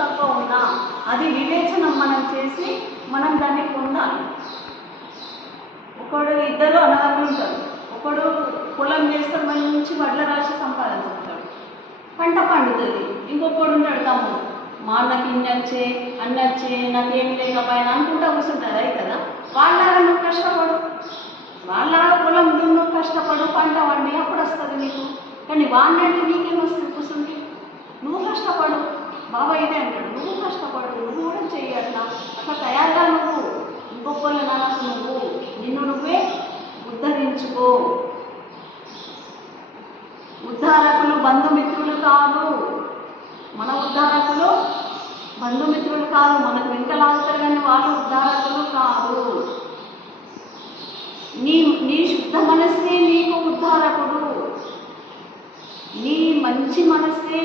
తక్కువ ఉన్నా అది వివేచనం మనం చేసి మనం దాన్ని పొందాలి. ఇద్దరు అన్నదమ్ములు ఉంటారు. ఒకడు పొలం చేస్తాడు, మంచి వడ్ల రాశి సంపాదించుకుంటాడు, పంట పండుతుంది. ఇంకొకడు ఉంటాడు తమ్ముడు, మా అన్నకి ఇన్నొచ్చే అన్నొచ్చే నాకేం లేకపోయినా అనుకుంటా కూర్చుంటుంది. అది కదా వాళ్ళగా నువ్వు కష్టపడు, వాళ్ళగా పొలం దున్ను కష్టపడు, పంట వండి అప్పుడు వస్తుంది నీకు. కానీ వాళ్ళంటే నీకేం వస్తుంది కూర్చుంటే? నువ్వు కష్టపడు. బాబా ఇదే అంటాడు, నువ్వు కష్టపడు, నువ్వు కూడా చెయ్యట్లా అట్లా తయారుగా నువ్వు ఇంకొకళ్ళు నాకు నువ్వు నిన్ను నువ్వే ఉద్ధరించుకో. ఉద్ధారకులు బంధుమిత్రులు కాదు, మన ఉద్ధారకులు బంధుమిత్రులు కాదు. మనకు వెంటలాగుతారు కానీ వాళ్ళు ఉద్ధారకులు కాదు. నీ శుద్ధ మనస్సే నీకు ఉద్ధారకుడు, నీ మంచి మనస్సే